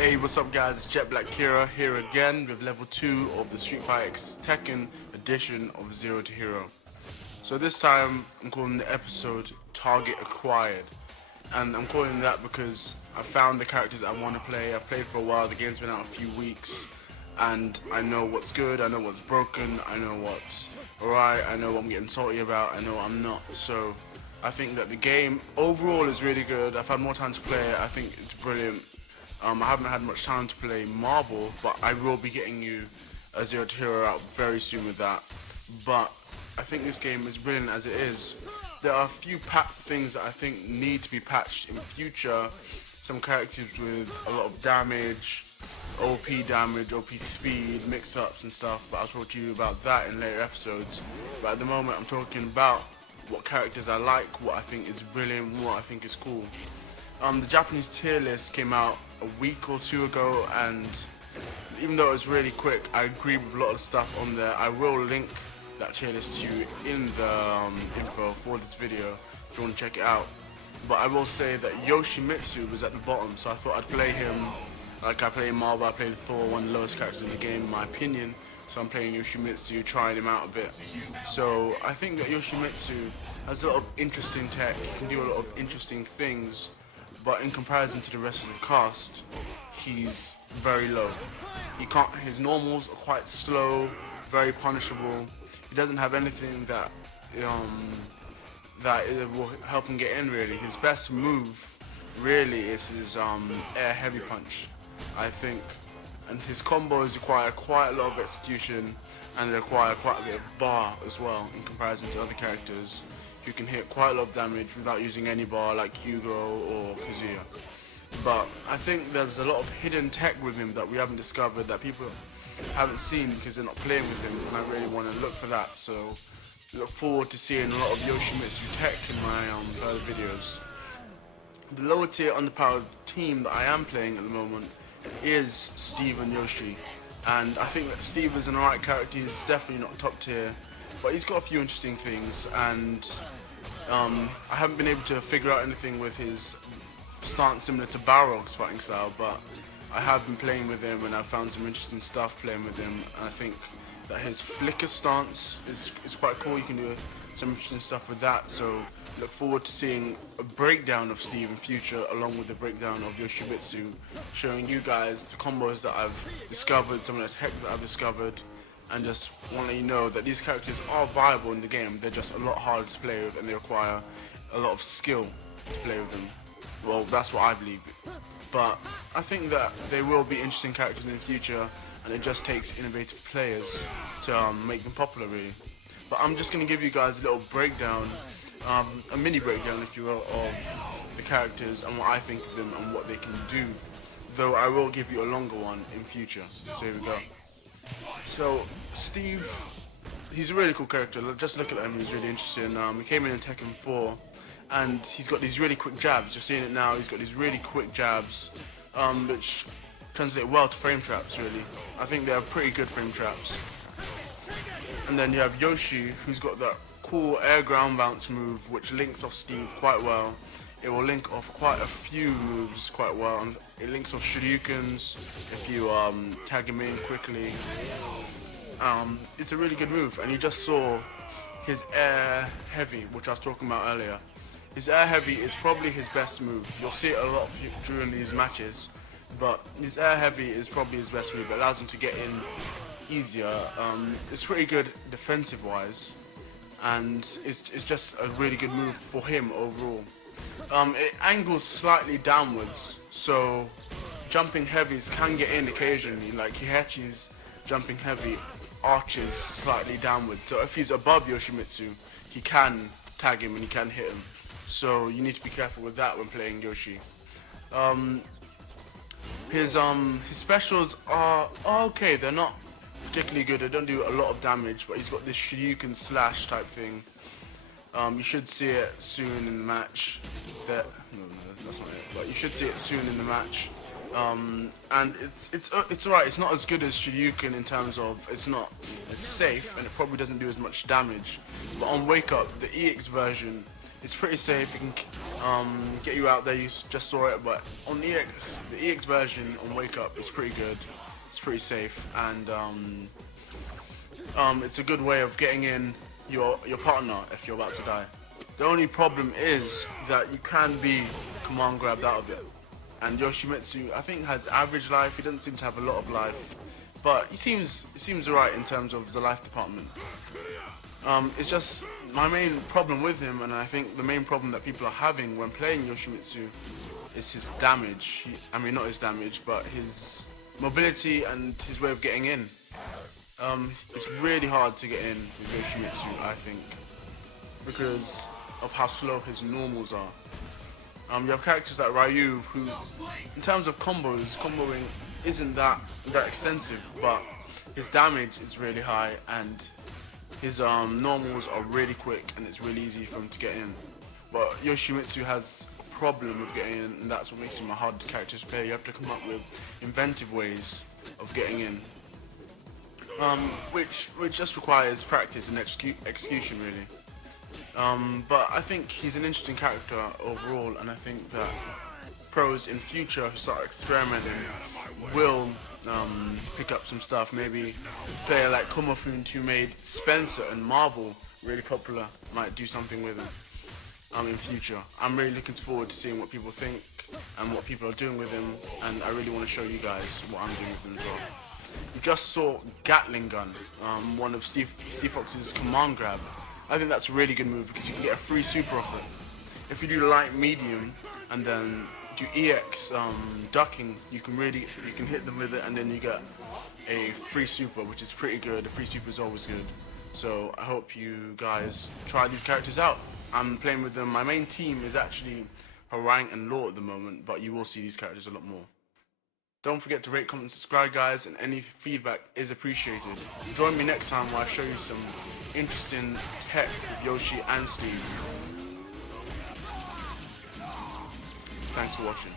Hey, what's up guys, it's Jet Black Kira here again with level 2 of the Street Fighter X Tekken edition of Zero to Hero. So this time I'm calling the episode Target Acquired, and I'm calling that because I found the characters I want to play. I've played for a while, the game's been out a few weeks, and I know what's good, I know what's broken, I know what's alright, I know what I'm getting salty about, I know what I'm not. So I think that the game overall is really good. I've had more time to play it, I think it's brilliant. I haven't had much time to play Marvel, but I will be getting you a Zero to Hero out very soon with that. But I think this game is brilliant as it is. There are a few things that I think need to be patched in future. Some characters with a lot of damage, OP speed, mix-ups and stuff, but I'll talk to you about that in later episodes. But at the moment I'm talking about what characters I like, what I think is brilliant, what I think is cool. The Japanese tier list came out a week or two ago, and even though it was really quick, I agree with a lot of stuff on there. I will link that tier list to you in the info for this video if you want to check it out. But I will say that Yoshimitsu was at the bottom, so I thought I'd play him like I play Marvel. I played Thor, one of the lowest characters in the game in my opinion, so I'm playing Yoshimitsu, trying him out a bit. So I think that Yoshimitsu has a lot of interesting tech, he can do a lot of interesting things, but in comparison to the rest of the cast, he's very low. His normals are quite slow, very punishable. He doesn't have anything that it will help him get in really. His best move really is his air heavy punch, I think. And his combos require quite a lot of execution, and they require quite a bit of bar as well in comparison to other characters who can hit quite a lot of damage without using any bar like Hugo or Kazuya. But I think there's a lot of hidden tech with him that we haven't discovered, that people haven't seen because they're not playing with him, and I really want to look for that. So look forward to seeing a lot of Yoshimitsu tech in my further videos. The lower tier underpowered team that I am playing at the moment is Steve and Yoshi, and I think that Steve is an alright character. He's definitely not top tier, but he's got a few interesting things, and I haven't been able to figure out anything with his stance similar to Balrog's fighting style, but I have been playing with him and I've found some interesting stuff playing with him, and I think that his flicker stance is quite cool. You can do some interesting stuff with that, so look forward to seeing a breakdown of Steve in future along with a breakdown of Yoshimitsu, showing you guys the combos that I've discovered, some of the tech that I've discovered, and just want to let you know that these characters are viable in the game. They're just a lot harder to play with, and they require a lot of skill to play with them. Well, that's what I believe. But I think that they will be interesting characters in the future, and it just takes innovative players to make them popular really. But I'm just going to give you guys a little breakdown, a mini breakdown if you will, of the characters and what I think of them and what they can do, though I will give you a longer one in future. So here we go. So Steve, he's a really cool character. Just look at him, he's really interesting. He came in Tekken 4, and he's got these really quick jabs. You're seeing it now. He's got these really quick jabs, which translate well to frame traps. Really, I think they are pretty good frame traps. And then you have Yoshi, who's got that cool air ground bounce move, which links off Steve quite well. It will link off quite a few moves quite well. And it links off Shoryukens if you tag him in quickly. It's a really good move, and you just saw his air heavy, which I was talking about earlier. His air heavy is probably his best move. You'll see it a lot during these matches, but his air heavy is probably his best move. It allows him to get in easier. It's pretty good defensive wise, and it's just a really good move for him overall. It angles slightly downwards, so jumping heavies can get in occasionally, like Heihachi's jumping heavy arches slightly downwards, so if he's above Yoshimitsu he can tag him and he can hit him, so you need to be careful with that when playing Yoshi. His specials are okay, they're not particularly good, they don't do a lot of damage, but he's got this Shoryuken slash type thing. You should see it soon in the match. No, that's not it. But you should see it soon in the match. And it's alright. It's not as good as Shoryuken in terms of it's not as safe, and it probably doesn't do as much damage. But on Wake Up, the EX version It's pretty safe. It can get you out there. You just saw it, but on the EX version on Wake Up, it's pretty good. It's pretty safe, and it's a good way of getting in your partner if you're about to die. The only problem is that you can be command grabbed out of it. And Yoshimitsu, I think, has average life. He doesn't seem to have a lot of life, but he seems alright in terms of the life department. It's just my main problem with him, and I think the main problem that people are having when playing Yoshimitsu is his damage. I mean, not his damage, but his mobility and his way of getting in. It's really hard to get in with Yoshimitsu, I think, because of how slow his normals are. You have characters like Ryu, who, in terms of comboing isn't that extensive, but his damage is really high, and his normals are really quick, and it's really easy for him to get in. But Yoshimitsu has a problem with getting in, and that's what makes him a hard character to play. You have to come up with inventive ways of getting in, which just requires practice and execution, really. But I think he's an interesting character overall, and I think that pros in future who start experimenting will pick up some stuff. Maybe a player like Komofund, who made Spencer and Marvel really popular, might do something with him in future. I'm really looking forward to seeing what people think and what people are doing with him, and I really want to show you guys what I'm doing with him as well. You just saw Gatling Gun, one of Steve Fox's command grab. I think that's a really good move because you can get a free super off it. If you do light medium and then do EX ducking, you can hit them with it, and then you get a free super, which is pretty good. A free super is always good. So I hope you guys try these characters out. I'm playing with them. My main team is actually Harang and Law at the moment, but you will see these characters a lot more. Don't forget to rate, comment, and subscribe, guys, and any feedback is appreciated. Join me next time where I show you some interesting tech with Yoshi and Steve. Thanks for watching.